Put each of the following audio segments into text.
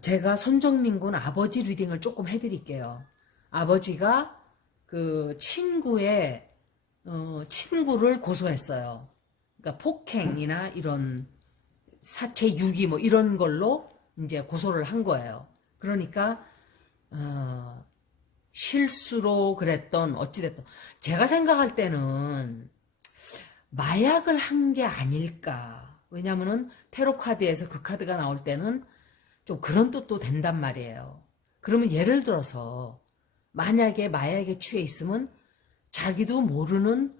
제가 손정민 군 아버지 리딩을 조금 해드릴게요. 아버지가 그 친구를 고소했어요. 그러니까 폭행이나 이런 사체 유기 뭐 이런 걸로 이제 고소를 한 거예요. 그러니까 실수로 그랬던 어찌됐든 제가 생각할 때는 마약을 한 게 아닐까. 왜냐면은 테로 카드에서 그 카드가 나올 때는 좀 그런 뜻도 된단 말이에요. 그러면 예를 들어서 만약에 마약에 취해 있으면 자기도 모르는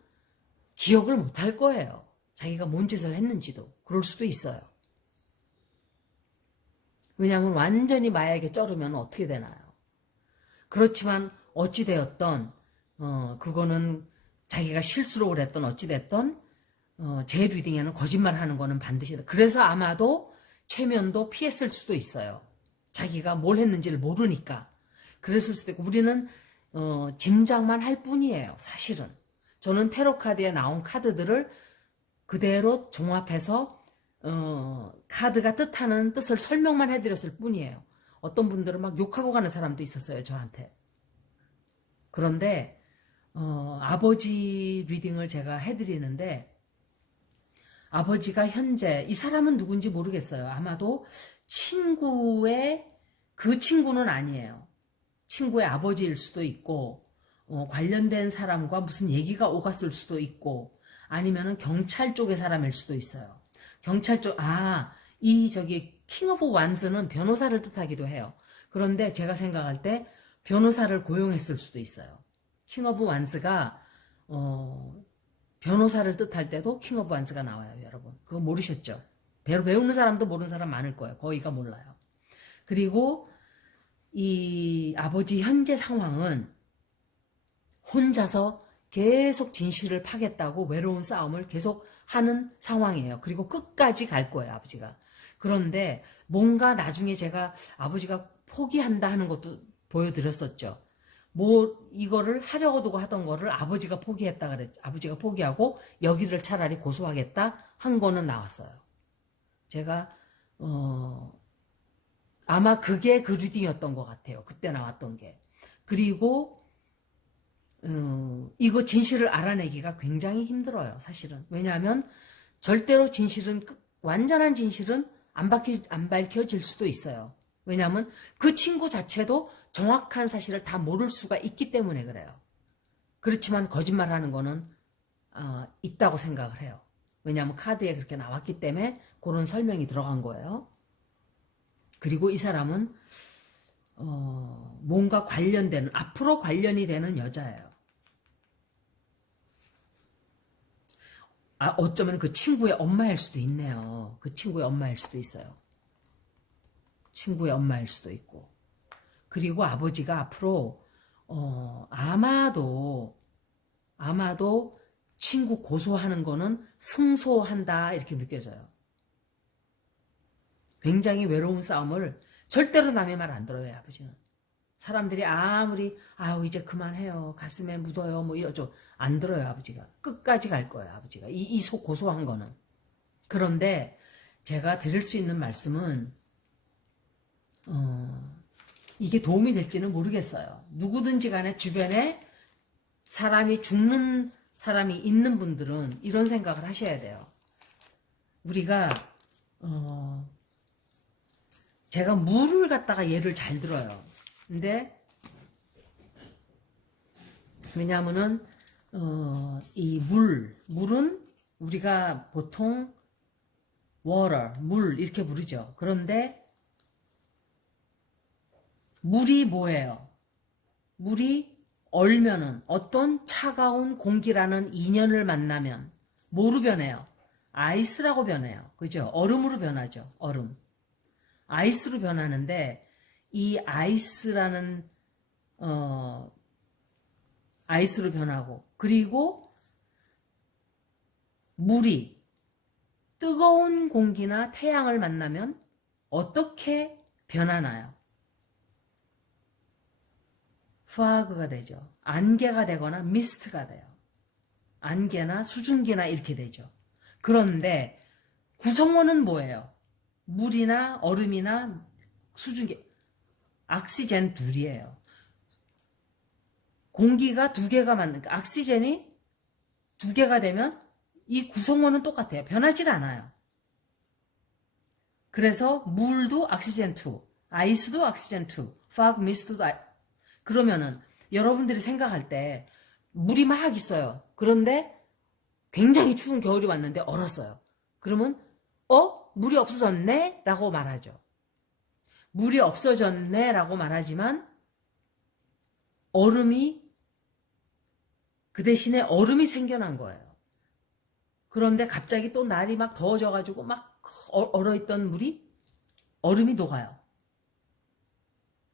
기억을 못 할 거예요. 자기가 뭔 짓을 했는지도. 그럴 수도 있어요. 왜냐하면 완전히 마약에 쩔으면 어떻게 되나요? 그렇지만 어찌되었던 그거는 자기가 실수로 그랬던 어찌됐던 제 리딩에는 거짓말하는 거는 반드시 그래서 아마도 최면도 피했을 수도 있어요. 자기가 뭘 했는지를 모르니까 그랬을 수도 있고 우리는 짐작만 할 뿐이에요. 사실은 저는 테로 카드에 나온 카드들을 그대로 종합해서 카드가 뜻하는 뜻을 설명만 해드렸을 뿐이에요. 어떤 분들은 막 욕하고 가는 사람도 있었어요. 저한테. 그런데 아버지 리딩을 제가 해드리는데 아버지가 현재 이 사람은 누군지 모르겠어요. 아마도 그 친구는 아니에요. 친구의 아버지일 수도 있고 관련된 사람과 무슨 얘기가 오갔을 수도 있고 아니면은 경찰 쪽의 사람일 수도 있어요. 경찰 쪽 저기 킹 오브 완즈는 변호사를 뜻하기도 해요. 그런데 제가 생각할 때 변호사를 고용했을 수도 있어요. 킹 오브 완즈가 변호사를 뜻할 때도 킹 오브 완즈가 나와요, 여러분. 그거 모르셨죠? 배우는 사람도 모르는 사람 많을 거예요. 거의가 몰라요. 그리고 이 아버지 현재 상황은 혼자서 계속 진실을 파겠다고 외로운 싸움을 계속 하는 상황이에요. 그리고 끝까지 갈 거예요, 아버지가. 그런데 뭔가 나중에 제가 아버지가 포기한다 하는 것도 보여드렸었죠. 뭐 이거를 하려고 두고 하던 거를 아버지가 포기했다 그랬죠. 아버지가 포기하고 여기를 차라리 고소하겠다 한 거는 나왔어요. 제가 아마 그게 그 리딩이었던 것 같아요. 그때 나왔던 게. 그리고 이거 진실을 알아내기가 굉장히 힘들어요. 사실은. 왜냐하면 절대로 완전한 진실은 안 밝혀질 수도 있어요. 왜냐하면 그 친구 자체도 정확한 사실을 다 모를 수가 있기 때문에 그래요. 그렇지만 거짓말하는 거는 있다고 생각을 해요. 왜냐하면 카드에 그렇게 나왔기 때문에 그런 설명이 들어간 거예요. 그리고 이 사람은 뭔가 앞으로 관련이 되는 여자예요. 어쩌면 그 친구의 엄마일 수도 있네요. 그 친구의 엄마일 수도 있어요. 친구의 엄마일 수도 있고. 그리고 아버지가 앞으로 아마도 친구 고소하는 거는 승소한다 이렇게 느껴져요. 굉장히 외로운 싸움을 절대로 남의 말 안 들어요, 아버지는. 사람들이 아무리 이제 그만해요, 가슴에 묻어요, 뭐 이러죠. 안 들어요, 아버지가. 끝까지 갈 거예요, 아버지가. 고소한 거는. 그런데 제가 드릴 수 있는 말씀은 이게 도움이 될지는 모르겠어요. 누구든지 간에 주변에 죽는 사람이 있는 분들은 이런 생각을 하셔야 돼요. 우리가 제가 물을 갖다가 예를 잘 들어요. 근데 왜냐하면은 이 물은 우리가 보통 물 이렇게 부르죠. 그런데 물이 뭐예요? 물이 얼면은 어떤 차가운 공기라는 인연을 만나면 뭐로 변해요? 아이스라고 변해요. 그죠? 얼음으로 변하죠. 얼음. 아이스로 변하는데 이 아이스로 변하고 그리고 물이 뜨거운 공기나 태양을 만나면 어떻게 변하나요? 파그가 되죠. 안개가 되거나 미스트가 돼요. 안개나 수증기나 이렇게 되죠. 그런데 구성원은 뭐예요? 물이나 얼음이나 수증기, 옥시젠 둘이에요. 공기가 두 개가 맞는, 옥시젠이 두 개가 되면 이 구성원은 똑같아요. 변하질 않아요. 그래서 물도 옥시젠 2, 아이스도 옥시젠 2, fog, mist도 그러면은 여러분들이 생각할 때 물이 막 있어요. 그런데 굉장히 추운 겨울이 왔는데 얼었어요. 그러면 물이 없어졌네? 라고 말하죠. 물이 없어졌네? 라고 말하지만 그 대신에 얼음이 생겨난 거예요. 그런데 갑자기 또 날이 막 더워져가지고 막 얼어있던 물이 얼음이 녹아요.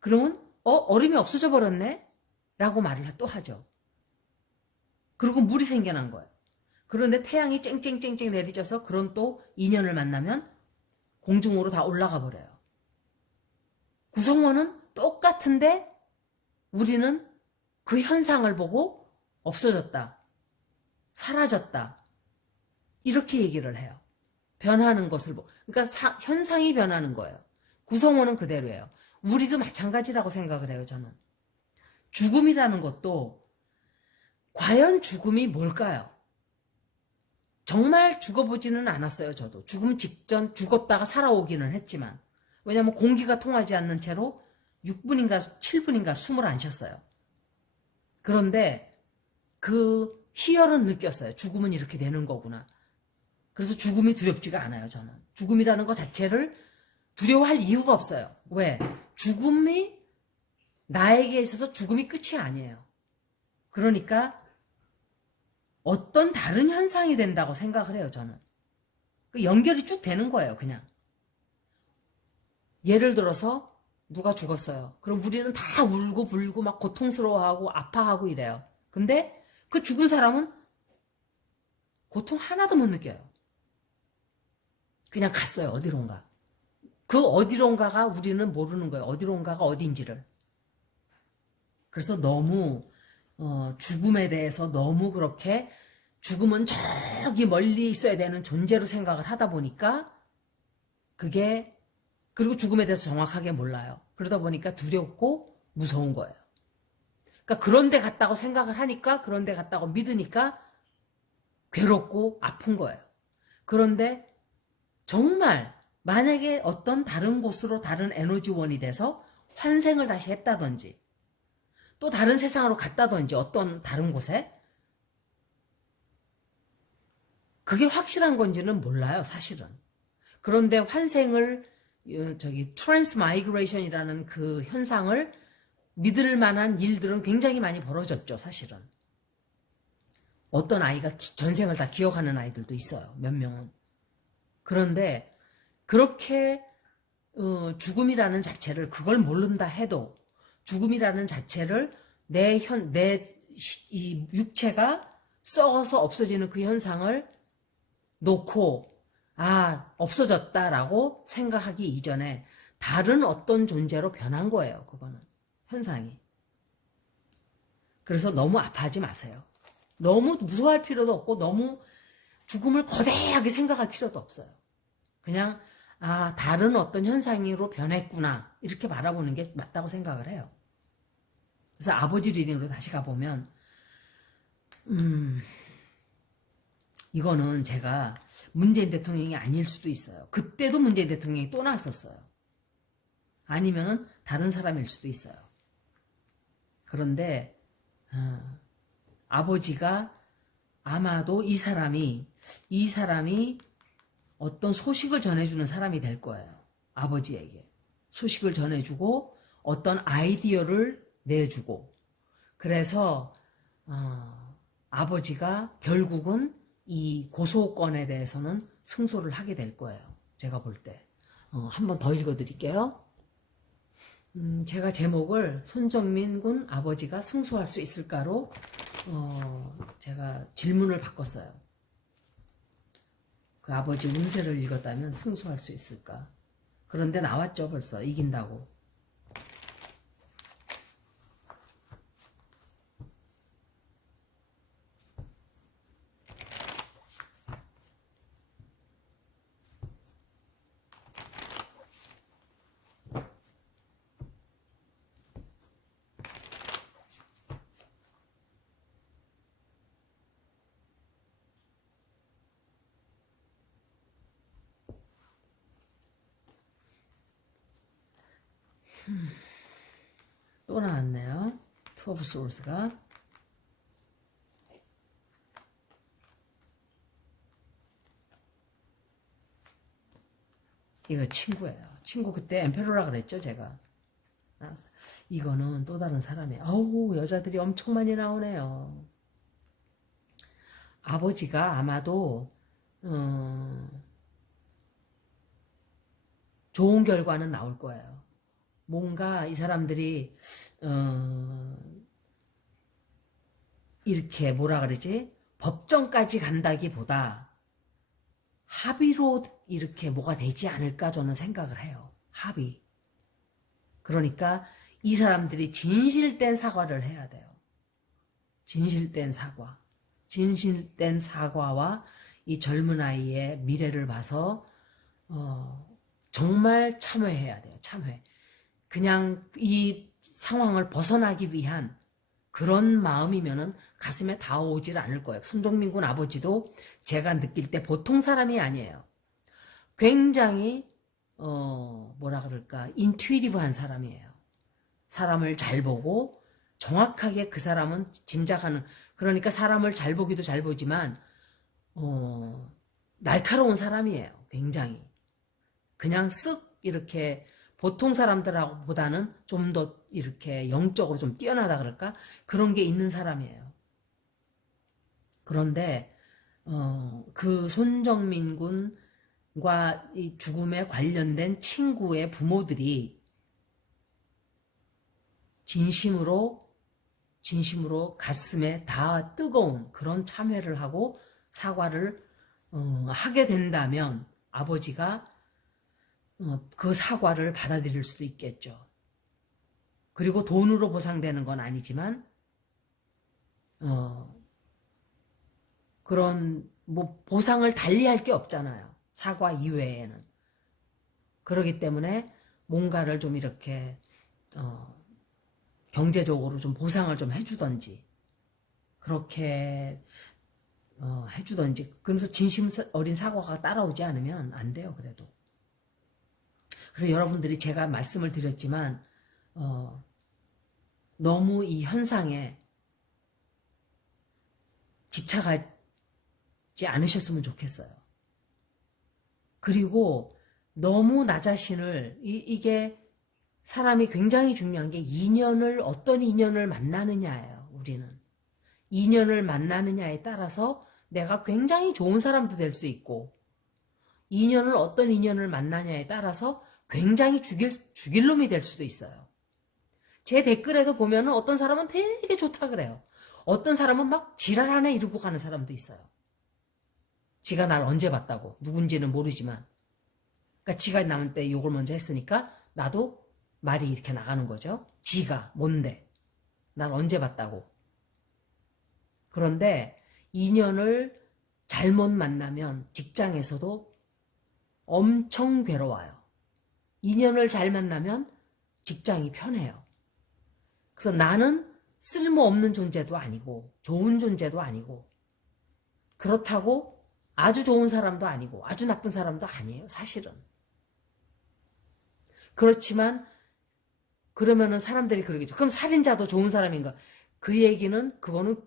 그러면 얼음이 없어져 버렸네? 라고 말을 또 하죠. 그리고 물이 생겨난 거예요. 그런데 태양이 쨍쨍쨍쨍 내리쳐서 그런 또 인연을 만나면 공중으로 다 올라가 버려요. 구성원은 똑같은데 우리는 그 현상을 보고 없어졌다, 사라졌다, 이렇게 얘기를 해요. 변하는 것을 보고. 그러니까 현상이 변하는 거예요. 구성원은 그대로예요. 우리도 마찬가지라고 생각을 해요, 저는. 죽음이라는 것도 과연 죽음이 뭘까요? 정말 죽어보지는 않았어요, 저도. 죽음 직전 죽었다가 살아오기는 했지만. 왜냐하면 공기가 통하지 않는 채로 6분인가 7분인가 숨을 안 쉬었어요. 그런데 그 희열은 느꼈어요. 죽음은 이렇게 되는 거구나. 그래서 죽음이 두렵지가 않아요, 저는. 죽음이라는 것 자체를 두려워할 이유가 없어요. 왜? 죽음이 나에게 있어서 죽음이 끝이 아니에요. 그러니까 어떤 다른 현상이 된다고 생각을 해요, 저는. 연결이 쭉 되는 거예요, 그냥. 예를 들어서 누가 죽었어요. 그럼 우리는 다 울고 불고 막 고통스러워하고 아파하고 이래요. 근데 그 죽은 사람은 고통 하나도 못 느껴요. 그냥 갔어요, 어디론가. 그 어디론가가 우리는 모르는 거예요. 어디론가가 어딘지를. 그래서 너무 죽음에 대해서 너무 그렇게 죽음은 저기 멀리 있어야 되는 존재로 생각을 하다 보니까 그리고 죽음에 대해서 정확하게 몰라요. 그러다 보니까 두렵고 무서운 거예요. 그러니까 그런 데 갔다고 생각을 하니까, 그런 데 갔다고 믿으니까 괴롭고 아픈 거예요. 그런데 정말 만약에 어떤 다른 곳으로 다른 에너지원이 돼서 환생을 다시 했다든지 또 다른 세상으로 갔다든지 어떤 다른 곳에, 그게 확실한 건지는 몰라요, 사실은. 그런데 환생을 트랜스마이그레이션이라는 그 현상을 믿을 만한 일들은 굉장히 많이 벌어졌죠, 사실은. 어떤 아이가 전생을 다 기억하는 아이들도 있어요, 몇 명은. 그런데 그렇게 죽음이라는 자체를, 그걸 모른다 해도 죽음이라는 자체를 이 육체가 썩어서 없어지는 그 현상을 놓고 없어졌다라고 생각하기 이전에 다른 어떤 존재로 변한 거예요, 그거는. 현상이. 그래서 너무 아파하지 마세요. 너무 무서워할 필요도 없고 너무 죽음을 거대하게 생각할 필요도 없어요. 그냥 다른 어떤 현상으로 변했구나, 이렇게 바라보는 게 맞다고 생각을 해요. 그래서 아버지 리딩으로 다시 가보면 이거는 제가 문재인 대통령이 아닐 수도 있어요. 그때도 문재인 대통령이 또 나왔었어요. 아니면은 다른 사람일 수도 있어요. 그런데 아버지가 아마도 이 사람이 어떤 소식을 전해주는 사람이 될 거예요. 아버지에게 소식을 전해주고 어떤 아이디어를 내주고, 그래서 아버지가 결국은 이 고소권에 대해서는 승소를 하게 될 거예요, 제가 볼 때. 한 번 더 읽어드릴게요. 제가 제목을 손정민 군 아버지가 승소할 수 있을까로 제가 질문을 바꿨어요. 그 아버지 운세를 읽었다면 승소할 수 있을까? 그런데 나왔죠, 벌써. 이긴다고. 또 나왔네요. 투 오브 소울스가. 이거 친구예요. 친구 그때 엠페로라 그랬죠, 제가. 이거는 또 다른 사람이에요. 어우, 여자들이 엄청 많이 나오네요. 아버지가 아마도 좋은 결과는 나올 거예요. 뭔가 이 사람들이 이렇게 뭐라 그러지? 법정까지 간다기보다 합의로 이렇게 뭐가 되지 않을까 저는 생각을 해요. 합의. 그러니까 이 사람들이 진실된 사과를 해야 돼요. 진실된 사과. 진실된 사과와 이 젊은 아이의 미래를 봐서 정말 참회해야 돼요. 참회. 그냥 이 상황을 벗어나기 위한 그런 마음이면은 가슴에 닿아오질 않을 거예요. 손정민 군 아버지도 제가 느낄 때 보통 사람이 아니에요. 굉장히 뭐라 그럴까, 인투이티브한 사람이에요. 사람을 잘 보고 정확하게 그 사람은 짐작하는, 그러니까 사람을 잘 보기도 잘 보지만 날카로운 사람이에요. 굉장히. 그냥 쓱 이렇게 보통 사람들하고보다는 좀 더 이렇게 영적으로 좀 뛰어나다 그럴까? 그런 게 있는 사람이에요. 그런데 그 손정민 군과 이 죽음에 관련된 친구의 부모들이 진심으로 가슴에 다 뜨거운 그런 참회를 하고 사과를 하게 된다면 아버지가 그 사과를 받아들일 수도 있겠죠. 그리고 돈으로 보상되는 건 아니지만 그런 뭐 보상을 달리할 게 없잖아요. 사과 이외에는. 그렇기 때문에 뭔가를 좀 이렇게 경제적으로 좀 보상을 좀 해주던지 그렇게 해주던지. 그러면서 진심 어린 사과가 따라오지 않으면 안 돼요. 그래도. 그래서 여러분들이 제가 말씀을 드렸지만 너무 이 현상에 집착하지 않으셨으면 좋겠어요. 그리고 너무 나 자신을 이게 사람이 굉장히 중요한 게 어떤 인연을 만나느냐예요. 우리는 인연을 만나느냐에 따라서 내가 굉장히 좋은 사람도 될 수 있고, 어떤 인연을 만나냐에 따라서 굉장히 죽일 놈이 될 수도 있어요. 제 댓글에서 보면은 어떤 사람은 되게 좋다 그래요. 어떤 사람은 막 지랄 하나 이러고 가는 사람도 있어요. 지가 날 언제 봤다고. 누군지는 모르지만. 그러니까 지가 남한테 욕을 먼저 했으니까 나도 말이 이렇게 나가는 거죠. 지가 뭔데. 날 언제 봤다고. 그런데 인연을 잘못 만나면 직장에서도 엄청 괴로워요. 인연을 잘 만나면 직장이 편해요. 그래서 나는 쓸모없는 존재도 아니고 좋은 존재도 아니고 그렇다고 아주 좋은 사람도 아니고 아주 나쁜 사람도 아니에요. 사실은. 그렇지만 그러면은 사람들이 그러겠죠. 그럼 살인자도 좋은 사람인가? 그 얘기는 그거는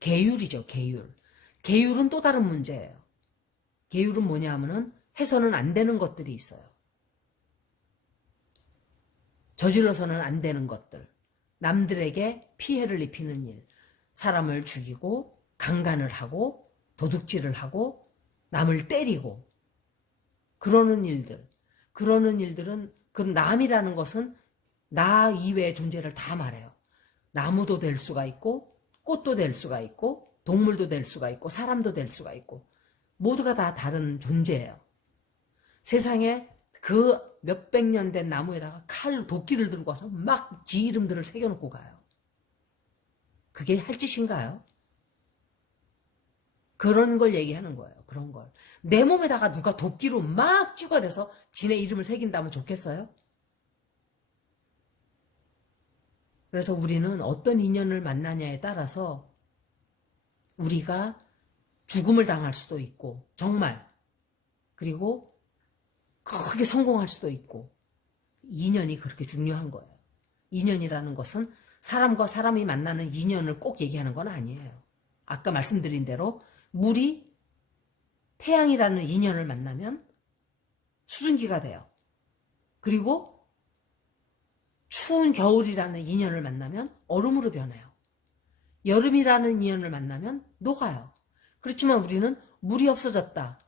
계율이죠. 계율은 또 다른 문제예요. 계율은 뭐냐 하면은 해서는 안 되는 것들이 있어요. 저질러서는 안 되는 것들. 남들에게 피해를 입히는 일. 사람을 죽이고 강간을 하고 도둑질을 하고 남을 때리고 그러는 일들은 그 남이라는 것은 나 이외의 존재를 다 말해요. 나무도 될 수가 있고 꽃도 될 수가 있고 동물도 될 수가 있고 사람도 될 수가 있고 모두가 다 다른 존재예요. 세상에 그 몇백 년 된 나무에다가 도끼를 들고 와서 막 지 이름들을 새겨놓고 가요. 그게 할 짓인가요? 그런 걸 얘기하는 거예요. 그런 걸. 내 몸에다가 누가 도끼로 막 찍어대서 지네 이름을 새긴다면 좋겠어요? 그래서 우리는 어떤 인연을 만나냐에 따라서 우리가 죽음을 당할 수도 있고 정말, 그리고 크게 성공할 수도 있고 인연이 그렇게 중요한 거예요. 인연이라는 것은 사람과 사람이 만나는 인연을 꼭 얘기하는 건 아니에요. 아까 말씀드린 대로 물이 태양이라는 인연을 만나면 수증기가 돼요. 그리고 추운 겨울이라는 인연을 만나면 얼음으로 변해요. 여름이라는 인연을 만나면 녹아요. 그렇지만 우리는 물이 없어졌다.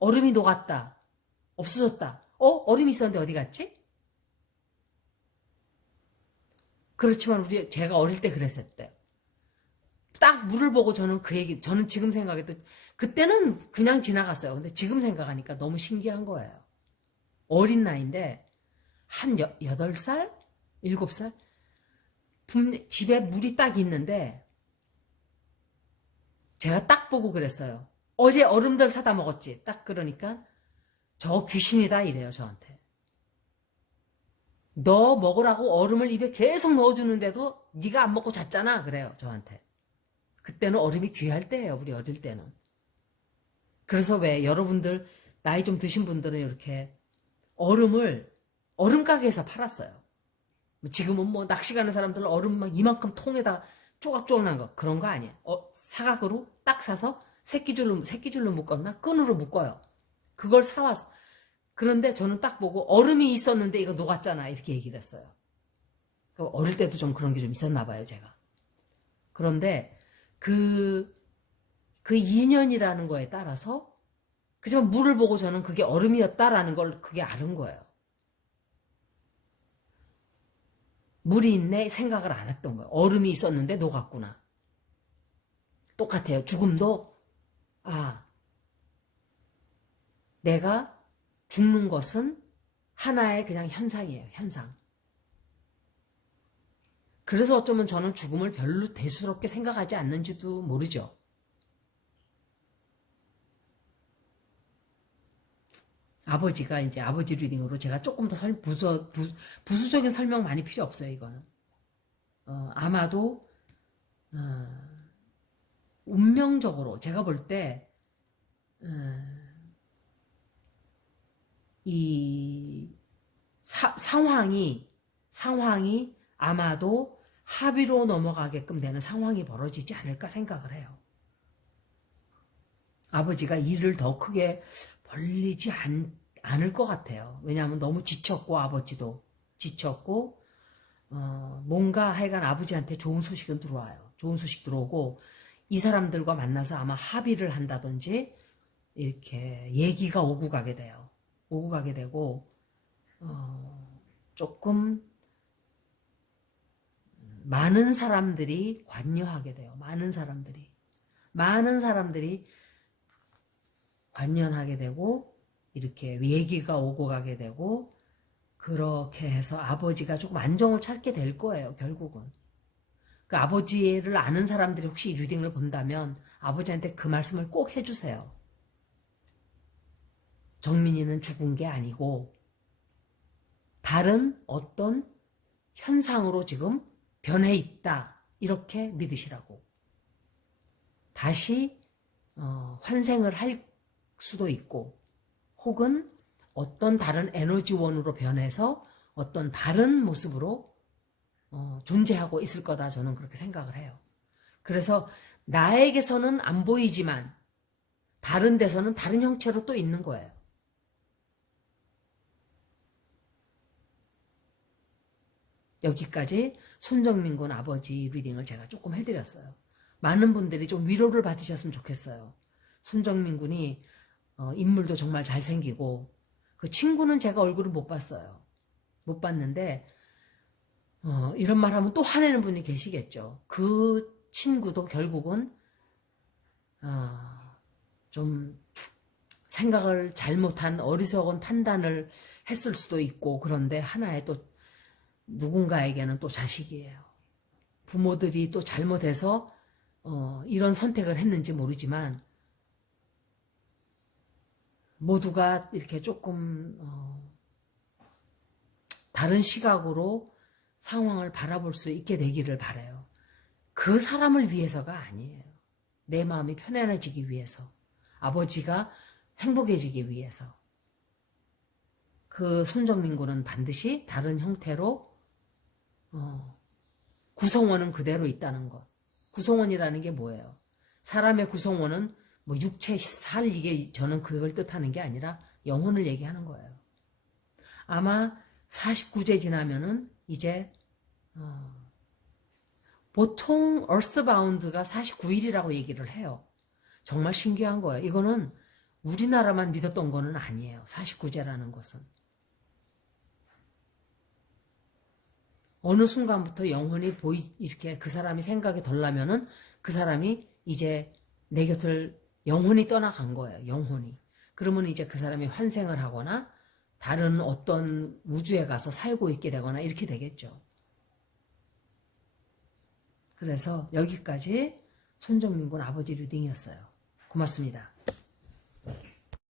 얼음이 녹았다. 없어졌다. 얼음이 있었는데 어디 갔지? 그렇지만 제가 어릴 때 그랬었대요. 딱 물을 보고 저는 저는 지금 생각해도 그때는 그냥 지나갔어요. 근데 지금 생각하니까 너무 신기한 거예요. 어린 나이인데 한 8살? 7살? 집에 물이 딱 있는데 제가 딱 보고 그랬어요. 어제 얼음들 사다 먹었지. 딱 그러니까 저 귀신이다 이래요, 저한테. 너 먹으라고 얼음을 입에 계속 넣어주는데도 네가 안 먹고 잤잖아, 그래요, 저한테. 그때는 얼음이 귀할 때예요, 우리 어릴 때는. 그래서 왜 여러분들 나이 좀 드신 분들은 이렇게 얼음을 얼음 가게에서 팔았어요. 지금은 뭐 낚시 가는 사람들은 얼음 막 이만큼 통에다 조각조각 난 거 그런 거 아니에요. 사각으로 딱 사서 새끼줄로 묶었나? 끈으로 묶어요. 그걸 사왔어. 그런데 저는 딱 보고 얼음이 있었는데 이거 녹았잖아 이렇게 얘기를 했어요. 어릴 때도 좀 그런 게 좀 있었나 봐요, 제가. 그런데 그 인연이라는 거에 따라서 그지만 물을 보고 저는 그게 얼음이었다라는 걸 그게 아는 거예요. 물이 있네 생각을 안 했던 거예요. 얼음이 있었는데 녹았구나. 똑같아요. 죽음도 내가 죽는 것은 하나의 그냥 현상이에요. 현상. 그래서 어쩌면 저는 죽음을 별로 대수롭게 생각하지 않는지도 모르죠. 아버지가 이제 아버지 리딩으로 제가 조금 더 부수적인 설명 많이 필요 없어요, 이거는. 아마도, 운명적으로 제가 볼 때, 이 상황이 아마도 합의로 넘어가게끔 되는 상황이 벌어지지 않을까 생각을 해요. 아버지가 일을 더 크게 벌리지 않을 것 같아요. 왜냐하면 너무 지쳤고 아버지도 지쳤고 뭔가 하여간 아버지한테 좋은 소식은 들어와요. 좋은 소식 들어오고 이 사람들과 만나서 아마 합의를 한다든지 이렇게 얘기가 오고 가게 돼요. 오고 가게 되고 조금 많은 사람들이 관여하게 돼요. 많은 사람들이 관여하게 되고 이렇게 얘기가 오고 가게 되고 그렇게 해서 아버지가 조금 안정을 찾게 될 거예요. 결국은. 그 아버지를 아는 사람들이 혹시 이 리딩을 본다면 아버지한테 그 말씀을 꼭 해주세요. 정민이는 죽은 게 아니고 다른 어떤 현상으로 지금 변해 있다. 이렇게 믿으시라고. 다시 환생을 할 수도 있고 혹은 어떤 다른 에너지원으로 변해서 어떤 다른 모습으로 존재하고 있을 거다. 저는 그렇게 생각을 해요. 그래서 나에게서는 안 보이지만 다른 데서는 다른 형체로 또 있는 거예요. 여기까지 손정민 군 아버지 리딩을 제가 조금 해드렸어요. 많은 분들이 좀 위로를 받으셨으면 좋겠어요. 손정민 군이 인물도 정말 잘생기고 그 친구는 제가 얼굴을 못 봤어요. 못 봤는데 이런 말 하면 또 화내는 분이 계시겠죠. 그 친구도 결국은 좀 생각을 잘못한 어리석은 판단을 했을 수도 있고 그런데 하나의 또 누군가에게는 또 자식이에요. 부모들이 또 잘못해서 이런 선택을 했는지 모르지만 모두가 이렇게 조금 다른 시각으로 상황을 바라볼 수 있게 되기를 바라요. 그 사람을 위해서가 아니에요. 내 마음이 편안해지기 위해서. 아버지가 행복해지기 위해서. 그 손정민 군은 반드시 다른 형태로 구성원은 그대로 있다는 것. 구성원이라는 게 뭐예요? 사람의 구성원은 뭐 육체, 살 이게 저는 그걸 뜻하는 게 아니라 영혼을 얘기하는 거예요. 아마 49제 지나면은 이제 보통 얼스바운드가 49일이라고 얘기를 해요. 정말 신기한 거예요. 이거는 우리나라만 믿었던 거는 아니에요. 49제라는 것은. 어느 순간부터 영혼이 이렇게 그 사람이 생각이 덜 나면은 그 사람이 이제 내 곁을 영혼이 떠나간 거예요. 영혼이. 그러면 이제 그 사람이 환생을 하거나 다른 어떤 우주에 가서 살고 있게 되거나 이렇게 되겠죠. 그래서 여기까지 손정민 군 아버지 리딩이었어요. 고맙습니다.